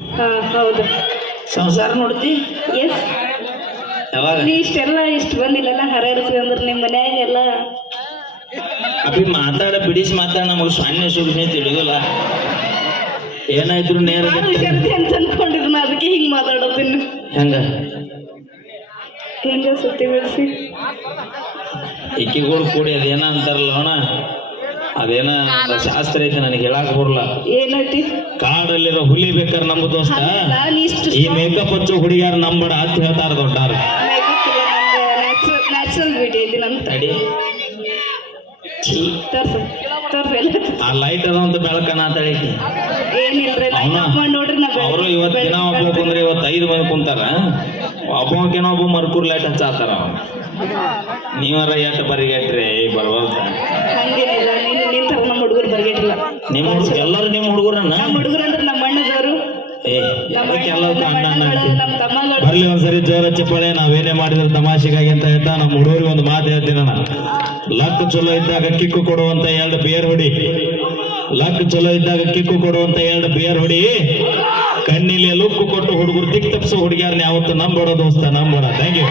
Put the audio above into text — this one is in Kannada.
ಹಾ ಹೌದು. ಸಂಸಾರ ನೋಡ್ತಿ ಎಸ್. ಯಾವಾಗ ನೀ ಇಷ್ಟು ಬಂದಿಲ್ಲಲ್ಲ ಹರಡಿಸಿ ಅಂದ್ರೆ ನಿಮ್ಮ ಮನ್ಯಾಗೆಲ್ಲ ಅಭಿ ಮಾತಾಡ ಬಿಡಿಸಿ ಮಾತಾಡ ನಮಗೆ ಸೊನ್ನೆ ಸುಳ್ಳೆ ತಿಳಿದಿಲ್ಲ ಏನಾಯ್ತು ನೇರ ನಾನು ಹುಷಾರಿದೆ ಅಂತ ಅನ್ಕೊಂಡಿದ್ನ ಅದಕ್ಕೆ ಹಿಂಗ್ ಮಾತಾಡೋದಿನ್ನು ಹೆಂಗ ಹಿಂಗ ಸುತ್ತಿ ಬೆಳೆಸಿ ಇಕ್ಕಿಗಳು ಕೂಡಿ ಅದೇನ ಅಂತಾರಲ್ಲ ಅಣ್ಣ ಅದೇನ ಶಾಸ್ತ್ರ ಐತೆ ನನಗೆ ಹೇಳಕ್ ಬರಲ್ಲ. ಏನೈತಿ ಕಾಡಲ್ಲಿರೋ ಹುಲಿ ಬೇಕಾದ್ರೆ ನಮ್ಮ ದೋಸ್ತ ನಾನು ಇಷ್ಟು ಈ ಮೇಕಪ್ ಹಚ್ಚು ಹುಡುಗಿಯಾರ ನಂಬಡ ಅಂತ ಹೇಳ್ತಾರ ದೊಡ್ಡಾರ. ನ್ಯಾಚುರಲ್ ಬ್ಯೂಟಿ ಐತಿ ನನ್ನ ತಡಿ ಆ ಲೈಟ್ ಅದ ಅಂತ ಬೆಳಕನ ತಡೀತಿ ಏನಿಲ್ರಿ ನೋಡ್ರಿ ಅವರು ಇವತ್ತು ದಿನ ಒಬ್ಬ ಕುಂದ್ರೆ ಇವತ್ತು 5 ಮಂದಿ ಕುಂತಾರ ಒಬ್ಬಕಿನ ಒಬ್ಬ ಮರ್ಕೂರ್ ಲೈಟ್ ಹಚ್ಚಾತಾರ. ನೀವರ ಎಟ್ಟು ಬರಿಗೆಟ್ರಿ ಬರ್ವಲ್ತ ಹಂಗೇನಿಲ್ಲ ನಿನ್ ತರ ನಮ್ಮ ಹುಡುಗರು ಬರ್ಗೆಟ್ಟಿಲ್ಲ. ನಿಮ್ಮ ಎಲ್ಲರೂ ನಿಮ್ಮ ಹುಡುಗರನ್ನ ನಮ್ಮ ಹುಡುಗರು ಅಂದ್ರೆ ನಮ್ಮ ಅಣ್ಣದವರು ಬರ್ಲಿ ಒಂದ್ಸರಿ ಜೋರ ಚಪ್ಪಾಳೆ. ನಾವೇನೇ ಮಾಡಿದ್ರೆ ತಮಾಷೆಗಾಗಿ ಅಂತ ಹೇಳ್ತಾ ನಮ್ಮ ಹುಡುಗರಿಗೆ ಒಂದು ಮಾತು ಹೇಳ್ತೀನಿ ನಾನು. ಲಕ್ ಚಲೋ ಇದ್ದಾಗ ಕಿಕ್ಕು ಕೊಡುವಂತ 2 ಬಿಯರ್ ಹೊಡಿ. ಲಕ್ ಚಲೋ ಇದ್ದಾಗ ಕಿಕ್ಕು ಕೊಡುವಂತ 2 ಬಿಯರ್ ಹೊಡಿ. ಕಣ್ಣಿಲೆ ಲುಕ್ಕು ಕೊಟ್ಟು ಹುಡುಗರು ದಿಕ್ ತಪ್ಪಿಸೋ ಹುಡುಗಿಯಾರನ್ನ ಯಾವತ್ತು ನಂಬೋಡ ದೋಸ್ತ ನಂಬೋಡ. Thank you.